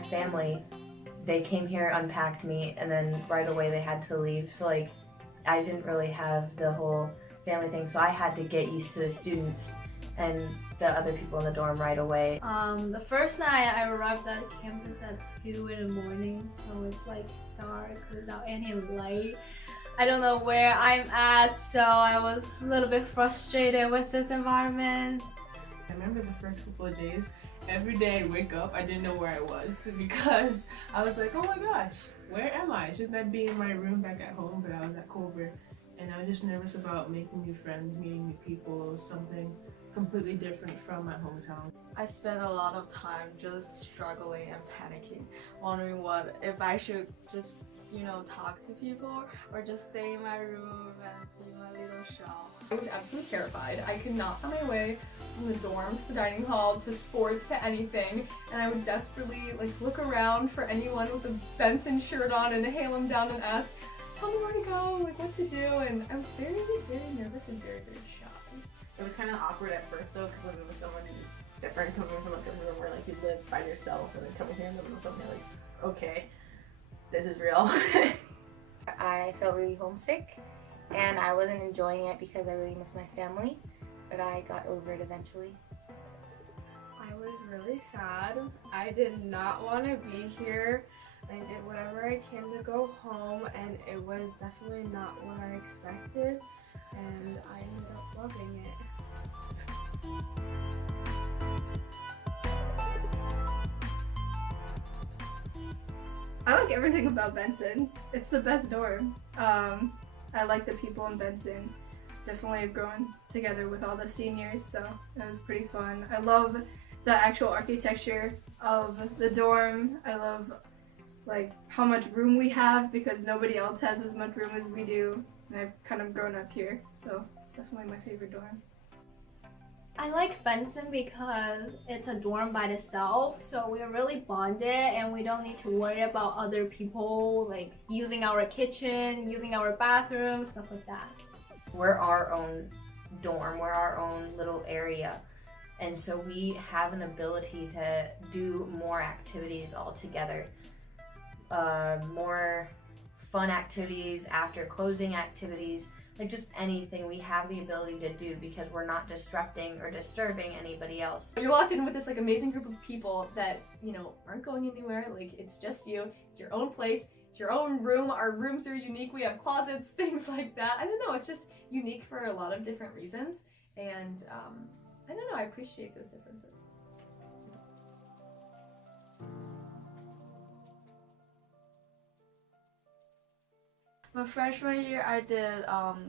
my family, they came here, unpacked me, and then right away they had to leave. So like, I didn't really have the whole family thing, so I had to get used to the students and the other people in the dorm right away. The first night I arrived at campus at 2 in the morning, so it's like dark without any light. I don't know where I'm at, so I was a little bit frustrated with this environment. I remember the first couple of days, every day I wake up, I didn't know where I was because I was like, oh my gosh, where am I? Shouldn't I be in my room back at home? But I was at Culver, and I was just nervous about making new friends, meeting new people, something completely different from my hometown. I spent a lot of time just struggling and panicking, wondering what if I should just, talk to people or just stay in my room and be my little shell. I was absolutely terrified. I could not find my way from the dorm to the dining hall to sports to anything, and I would desperately look around for anyone with a Benson shirt on and hail them down and ask, tell me where to go, what to do, and I was very, very nervous and very, very shy. It was kind of awkward at first though, because it was someone who's different coming from a different room where you live by yourself and then coming here and then suddenly okay, this is real. I felt really homesick and I wasn't enjoying it because I really missed my family, but I got over it eventually. I was really sad. I did not want to be here. I did whatever I can to go home, and it was definitely not what I expected, and I ended up loving it. I like everything about Benson. It's the best dorm. I like the people in Benson. Definitely have grown together with all the seniors, so it was pretty fun. I love the actual architecture of the dorm. I love how much room we have because nobody else has as much room as we do. And I've kind of grown up here, so it's definitely my favorite dorm. I like Benson because it's a dorm by itself, so we're really bonded and we don't need to worry about other people using our kitchen, using our bathroom, stuff like that. We're our own dorm, we're our own little area, and so we have an ability to do more activities all together. More fun activities, after closing activities, just anything we have the ability to do because we're not disrupting or disturbing anybody else. You're locked in with this amazing group of people that, aren't going anywhere. It's just you. It's your own place. It's your own room. Our rooms are unique. We have closets, things like that. I don't know. It's just unique for a lot of different reasons. And I don't know. I appreciate those differences. My freshman year, I did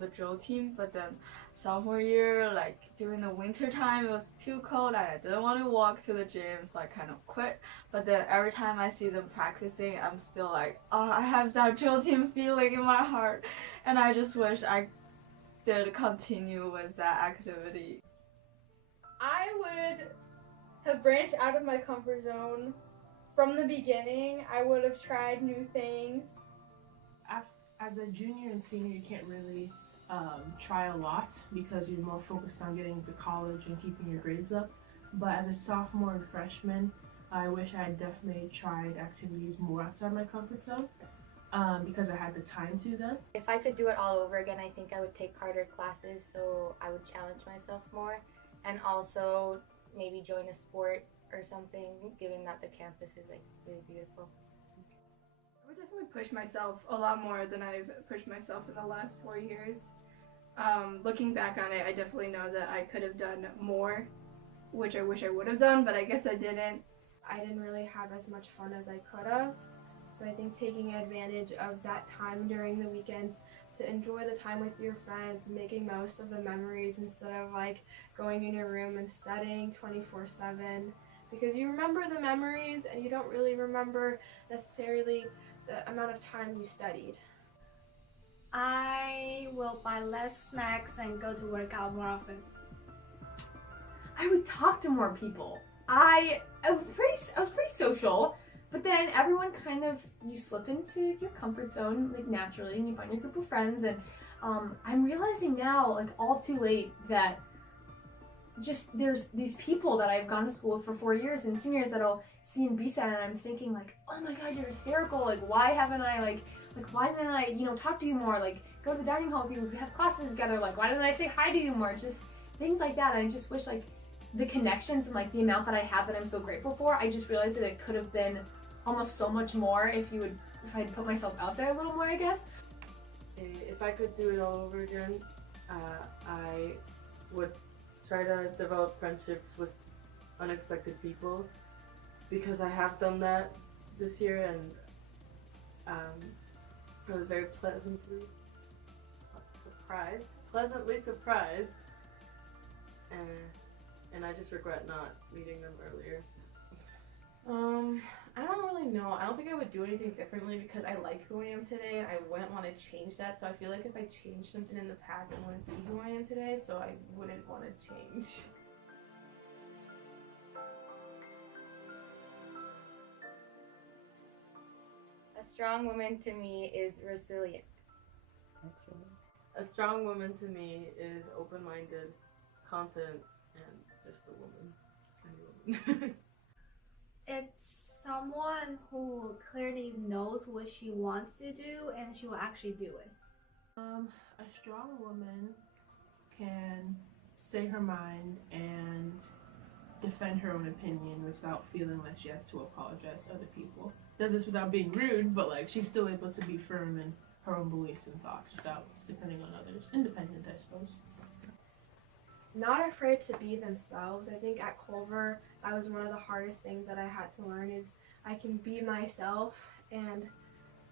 the drill team, but then sophomore year, during the winter time, it was too cold and I didn't want to walk to the gym, so I kind of quit. But then every time I see them practicing, I'm still oh, I have that drill team feeling in my heart, and I just wish I did continue with that activity. I would have branched out of my comfort zone from the beginning. I would have tried new things. As a junior and senior, you can't really try a lot because you're more focused on getting to college and keeping your grades up. But as a sophomore and freshman, I wish I had definitely tried activities more outside my comfort zone because I had the time to then. If I could do it all over again, I think I would take harder classes so I would challenge myself more, and also maybe join a sport or something, given that the campus is really beautiful. I would definitely push myself a lot more than I've pushed myself in the last 4 years. Looking back on it, I definitely know that I could have done more, which I wish I would have done, but I guess I didn't. I didn't really have as much fun as I could have, so I think taking advantage of that time during the weekends to enjoy the time with your friends, making most of the memories instead of going in your room and studying 24/7, because you remember the memories and you don't really remember necessarily the amount of time you studied. I will buy less snacks and go to work out more often. I would talk to more people. I was pretty social, but then everyone you slip into your comfort zone naturally, and you find your group of friends. And I'm realizing now, all too late, that just there's these people that I've gone to school with for 4 years and seniors that'll see in BSAT, and I'm thinking like, oh my god, you're hysterical. Like, why haven't I like why didn't I, you know, talk to you more? Like, go to the dining hall with you, we have classes together. Like, why didn't I say hi to you more? Just things like that. And I just wish like the connections and like the amount that I have that I'm so grateful for. I just realized that it could have been almost so much more if I'd put myself out there a little more, I guess. If I could do it all over again, I would try to develop friendships with unexpected people, because I have done that this year, and I was very pleasantly surprised, and I just regret not meeting them earlier. I don't really know. I don't think I would do anything differently because I like who I am today. I wouldn't want to change that. So I feel like if I changed something in the past, I wouldn't be who I am today. So I wouldn't want to change. A strong woman to me is resilient. Excellent. A strong woman to me is open-minded, confident, and just a woman. Any woman. It's someone who clearly knows what she wants to do and she will actually do it. A strong woman can say her mind and defend her own opinion without feeling like she has to apologize to other people. Does this without being rude, but like she's still able to be firm in her own beliefs and thoughts without depending on others. Independent, I suppose. Not afraid to be themselves. I think at Culver, that was one of the hardest things that I had to learn is I can be myself and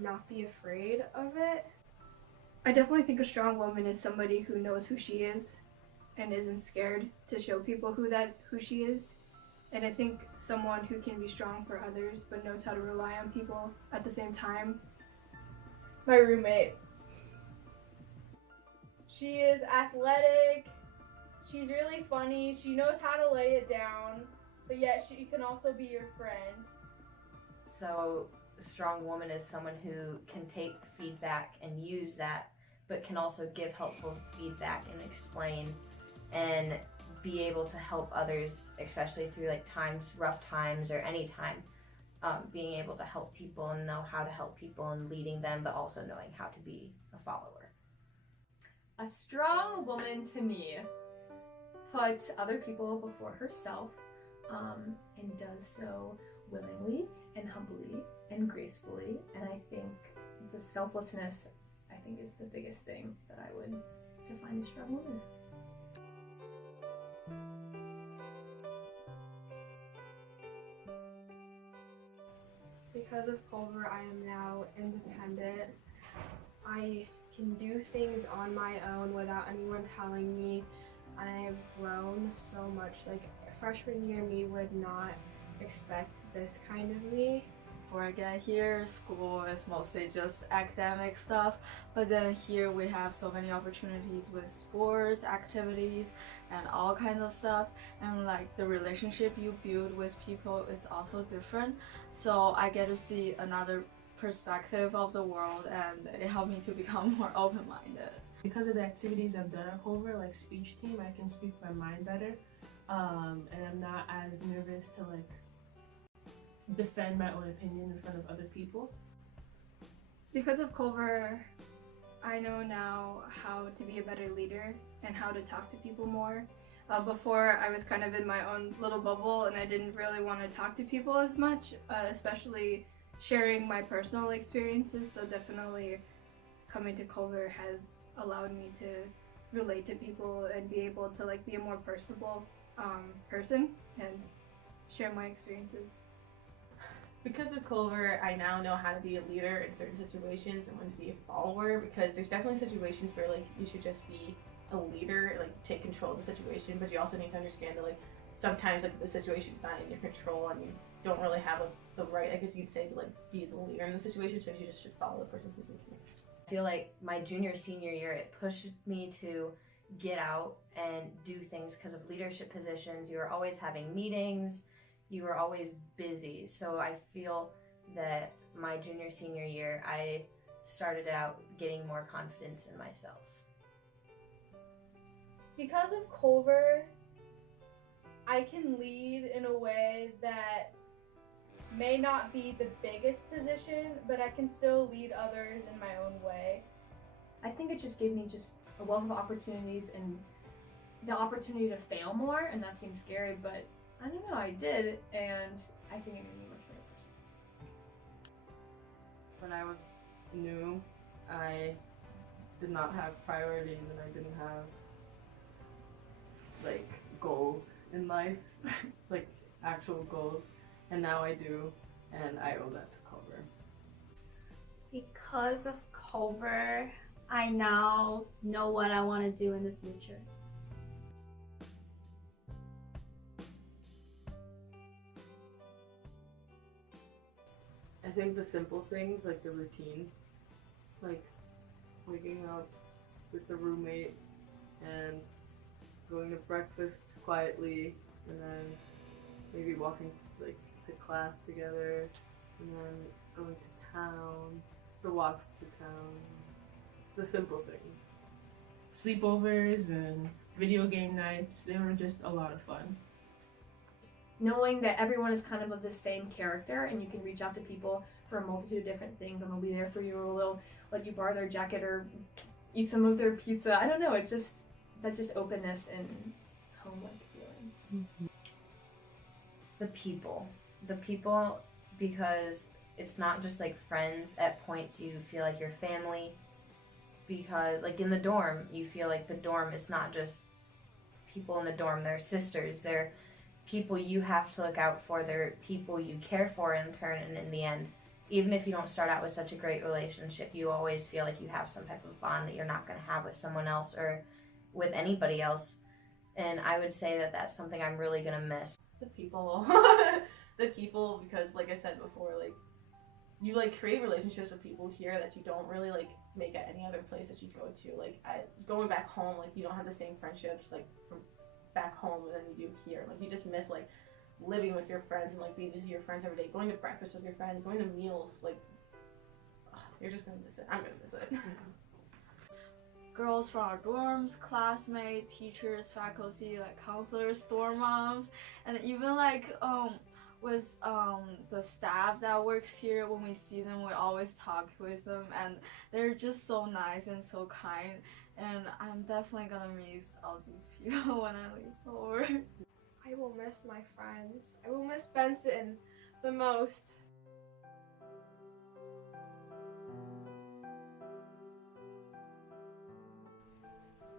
not be afraid of it. I definitely think a strong woman is somebody who knows who she is and isn't scared to show people who she is. And I think someone who can be strong for others but knows how to rely on people at the same time. My roommate. She is athletic. She's really funny. She knows how to lay it down, but yet she can also be your friend. So a strong woman is someone who can take feedback and use that, but can also give helpful feedback and explain and be able to help others, especially through like rough times or any time. Being able to help people and know how to help people and leading them, but also knowing how to be a follower. A strong woman to me puts other people before herself, and does so willingly and humbly and gracefully. And I think the selflessness, I think, is the biggest thing that I would define a strong woman as. Because of Culver, I am now independent. I can do things on my own without anyone telling me, and I have grown so much. Like, freshman year me would not expect this kind of me. Before I get here, school is mostly just academic stuff, but then here we have so many opportunities with sports, activities, and all kinds of stuff, and like the relationship you build with people is also different, so I get to see another perspective of the world, and it helped me to become more open-minded. Because of the activities I've done at Culver, like speech team, I can speak my mind better, and I'm not as nervous to like defend my own opinion in front of other people. Because of Culver, I know now how to be a better leader and how to talk to people more. Before, I was kind of in my own little bubble and I didn't really want to talk to people as much, especially sharing my personal experiences. So definitely coming to Culver has allowed me to relate to people and be able to like be a more personable person and share my experiences. Because of Culver, I now know how to be a leader in certain situations and when to be a follower, because there's definitely situations where like you should just be a leader, like take control of the situation, but you also need to understand that like sometimes like the situation's not in your control and you don't really have like the right, I guess you'd say, to like be the leader in the situation, so you just should follow the person who's leading. I feel like my senior year, it pushed me to get out and do things because of leadership positions. You were always having meetings, you were always busy. So I feel that my senior year, I started out getting more confidence in myself. Because of Culver, I can lead in a way that may not be the biggest position, but I can still lead others in my own way. I think it just gave me just a wealth of opportunities and the opportunity to fail more, and that seems scary, but I don't know, I did, and I think it made me a much better person. When I was new, I did not have priorities and I didn't have like goals in life, like actual goals, and now I do, and I owe that to Culver. Because of Culver, I now know what I want to do in the future. I think the simple things, like the routine, like waking up with the roommate and going to breakfast quietly, and then maybe walking like to class together, and then going to town, the walks to town, the simple things. Sleepovers and video game nights, they were just a lot of fun. Knowing that everyone is kind of the same character and you can reach out to people for a multitude of different things and they'll be there for you, or they'll let you borrow their jacket or eat some of their pizza. I don't know, that just openness and home-like feeling. Mm-hmm. The people, because it's not just like friends. At points you feel like your family, because like in the dorm you feel like the dorm is not just people in the dorm, they're sisters, they're people you have to look out for, they're people you care for in turn, and in the end, even if you don't start out with such a great relationship, you always feel like you have some type of bond that you're not going to have with someone else or with anybody else. And I would say that that's something I'm really going to miss. The people. The people, because like I said before, like you like create relationships with people here that you don't really like make at any other place that you go to. Like going back home, like you don't have the same friendships like from back home than you do here. Like you just miss like living with your friends and like being to see your friends every day, going to breakfast with your friends, going to meals. Like you're just gonna miss it. I'm gonna miss it. Girls from our dorms, classmates, teachers, faculty, like counselors, dorm moms, and even like with the staff that works here, when we see them we always talk with them, and they're just so nice and so kind, and I'm definitely gonna miss all these people when I leave over. I will miss my friends. I will miss Benson the most.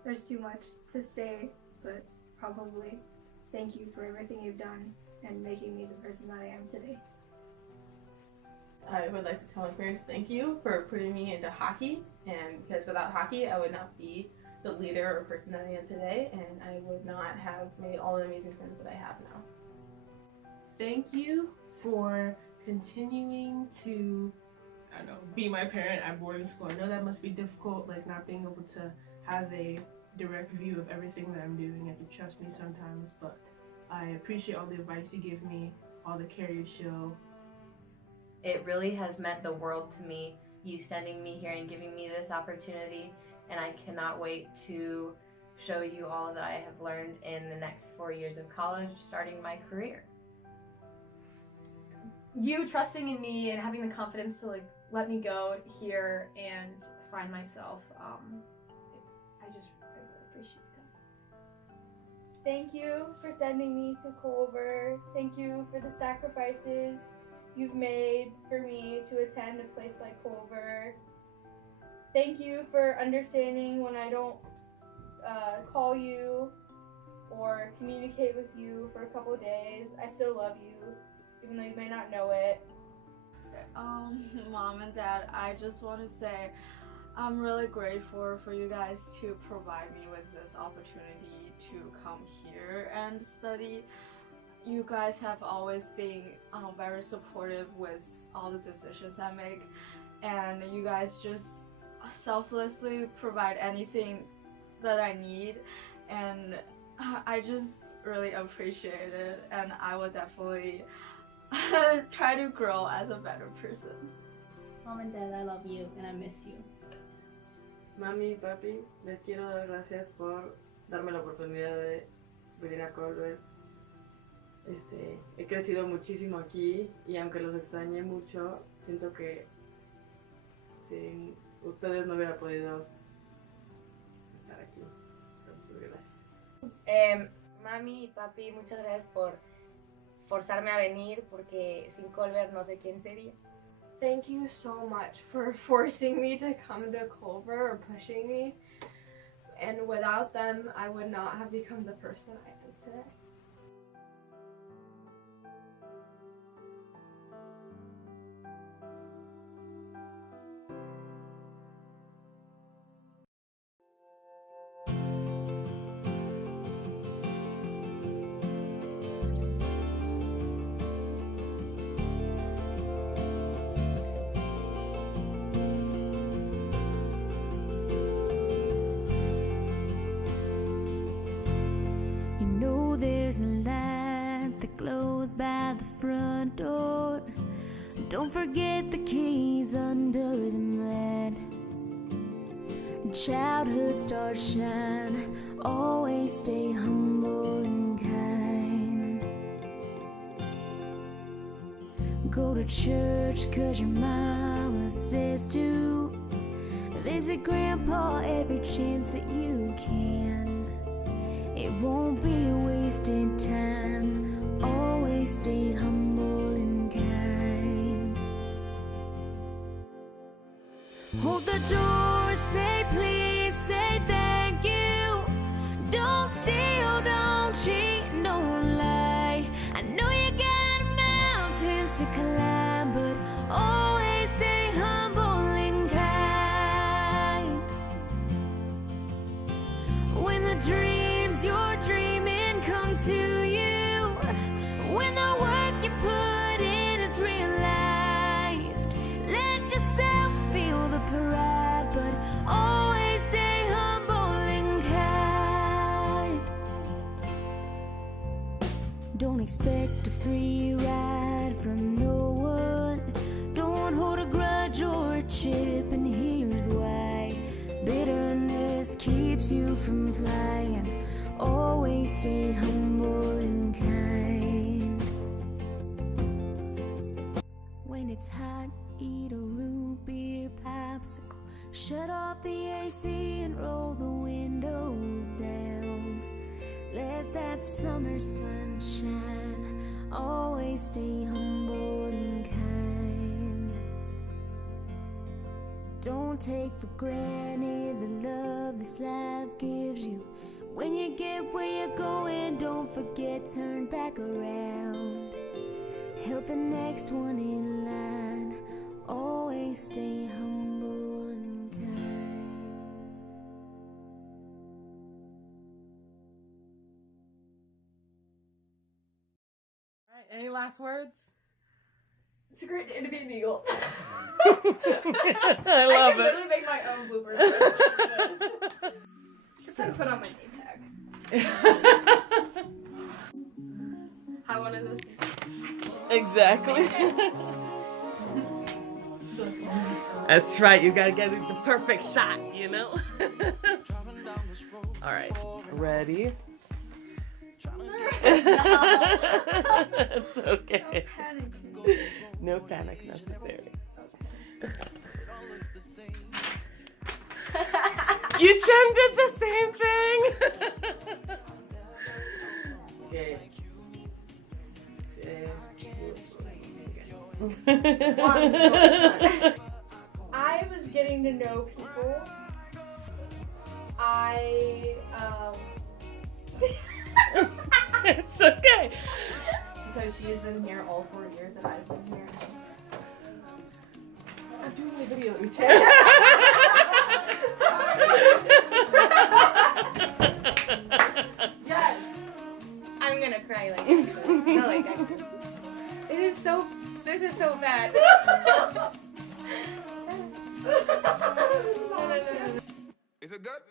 There's too much to say, but probably thank you for everything you've done and making me the person that I am today. I would like to tell my parents thank you for putting me into hockey, and because without hockey I would not be the leader or person that I am today, and I would not have made all the amazing friends that I have now. Thank you for continuing to, I don't know, be my parent at boarding school. I know that must be difficult, like not being able to have a direct view of everything that I'm doing and to trust me sometimes, but I appreciate all the advice you give me, all the care you show. It really has meant the world to me, you sending me here and giving me this opportunity, and I cannot wait to show you all that I have learned in the next 4 years of college, starting my career. You trusting in me and having the confidence to like let me go here and find myself, I really appreciate that. Thank you for sending me to Culver. Thank you for the sacrifices you've made for me to attend a place like Culver. Thank you for understanding when I don't call you or communicate with you for a couple of days. I still love you, even though you may not know it. Mom and Dad, I just want to say I'm really grateful for you guys to provide me with this opportunity to come here and study. You guys have always been very supportive with all the decisions I make, and you guys just selflessly provide anything that I need, and I just really appreciate it, and I will definitely try to grow as a better person. Mom and Dad, I love you and I miss you. Mami y papi, les quiero dar gracias por darme la oportunidad de venir a Culver He crecido muchísimo aquí y aunque los extrañé mucho, siento que sin ustedes no hubiera podido estar aquí. Entonces, gracias. Mami y papi, muchas gracias por forzarme a venir porque sin Culver no sé quién sería. Thank you so much for forcing me to come to Culver or pushing me. And without them, I would not have become the person I am today. You know there's a light that glows by the front door. Don't forget the keys under the mat. Childhood stars shine, always stay humble and kind. Go to church 'cause your mama says to. Visit grandpa every chance that you can. It won't be wasted time, always stay humble and kind. Hold the door, say please, say thank you. Don't steal, don't cheat, don't lie. I know you got mountains to climb, but always stay humble and kind. When the dreams you're dreaming come to you, when the work you put in is realized, let yourself feel the pride, but always stay humble and kind. Don't expect a free ride from no one. Don't hold a grudge or a chip, and here's why. Bitterness keeps you from flying. Always stay humble and kind. When it's hot, eat a root beer popsicle. Shut off the AC and roll the windows down. Let that summer sun shine. Always stay humble and kind. Don't take for granted the love this life gives you. When you get where you're going, don't forget, turn back around. Help the next one in line. Always stay humble and kind. All right, any last words? It's a great day to be an eagle. I love I can literally make my own bloopers. Should probably put on my name tag. Have one of those. Exactly. That's right, you gotta get the perfect shot, you know? Alright, ready? It's okay. No panic necessary. You Chen did the same thing! Okay. I was getting to know people. It's okay. Because she has been here all 4 years and I've been here. I'm doing a video, Uche. Yes! I'm gonna cry like actually. Not like actually. This is so bad. No. Is it good?